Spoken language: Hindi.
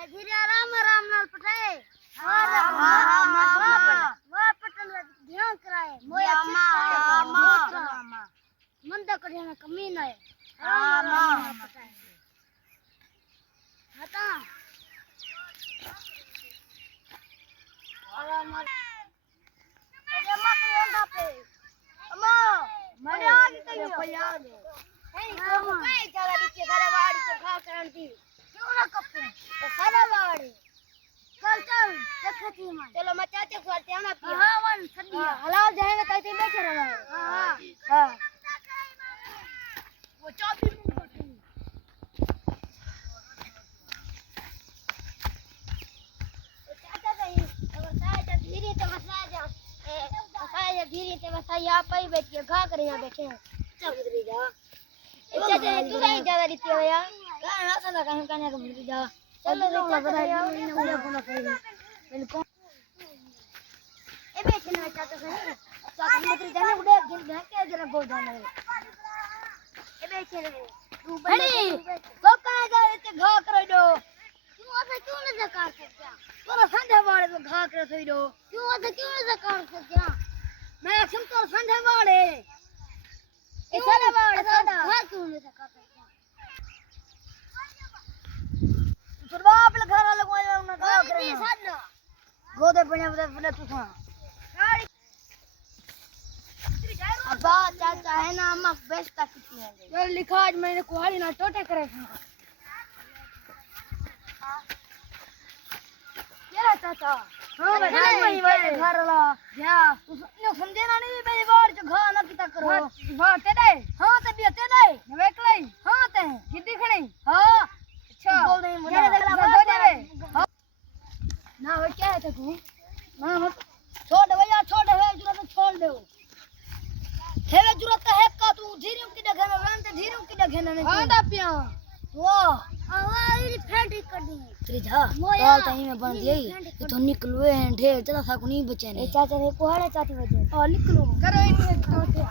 मैं धीरे आराम आराम नाल पटाए हां वाह पटन ध्यान कराए मोया चित्ता मंदा कढ़िया में कमी ना है हां पटाए हटा आराम अरे मत लेंदा पे अम्मा मैं आ गई कोई आ गया नहीं तो मैं चला नीचे सारे वाड़ी से खा करन दी क्यों ना कपे तो सारे वाड़ी चल चल देखती मैं चलो मैं चाचा को आते हैं ना पी हां वन सदी हलाल जाएंगे तो ऐसे बैठे रहना हां हां वो चाबी चाचा कहीं अगर साया धीरे तो मसा जा साया धीरे तो मसा यहां पे बैठ के घा कर यहां बैठे हैं चल उधर जा चाचा तू नहीं जा रही थी भैया कहां ना सदा कहां कहां का जा चलो चाचा उधर फोन कर बिल्कुल ए बैठे ना चाचा सही चाचा मत जाने उड़े दिन में के जरा बोल जाने ए बैठे रे तू बड़ी तो कहां जा इतने घा कर दो क्यों न जकार से क्या तोरा संधे वाले तो घा कर सही दो क्यों न जकार से क्या मैं सुन तो संधे वाले ए साले वाले सादा घा क्यों न जकार से क्या बाप ले घर वाले कोई ना घा करे सादा गोदे बने तू सा अब्बा चाचा है ना अम्मा बेस्ट का कितनी है यार लिखा आज मैंने कुहाड़ी ना टोटे करे थे ये चाचा हां बेटा वही वाले घर ला या उसने समझे ना नहीं मेरी बार जो घा ना किता करो हां तेरे हां ते भी तेरे वेकलाई हां ते गिद्दी खड़ी हां अच्छा बोल नहीं मुझे बोल दे ना वो क्या है तू ना मत छोड़ दे भैया छोड़ दे जरूरत छोड़ दे हेवे जरूरत है का तू धीरे की डगे में रन ते धीरे की डगे ने हां दापिया वाह आवाज फेंट कर दी तेरी जा ताल तई में बन दिए ये तो निकलवे हैं ढेर चला सा को नहीं बचे ने चाचा ने कोहड़े चाटी बजे और निकलो करो इन टोटे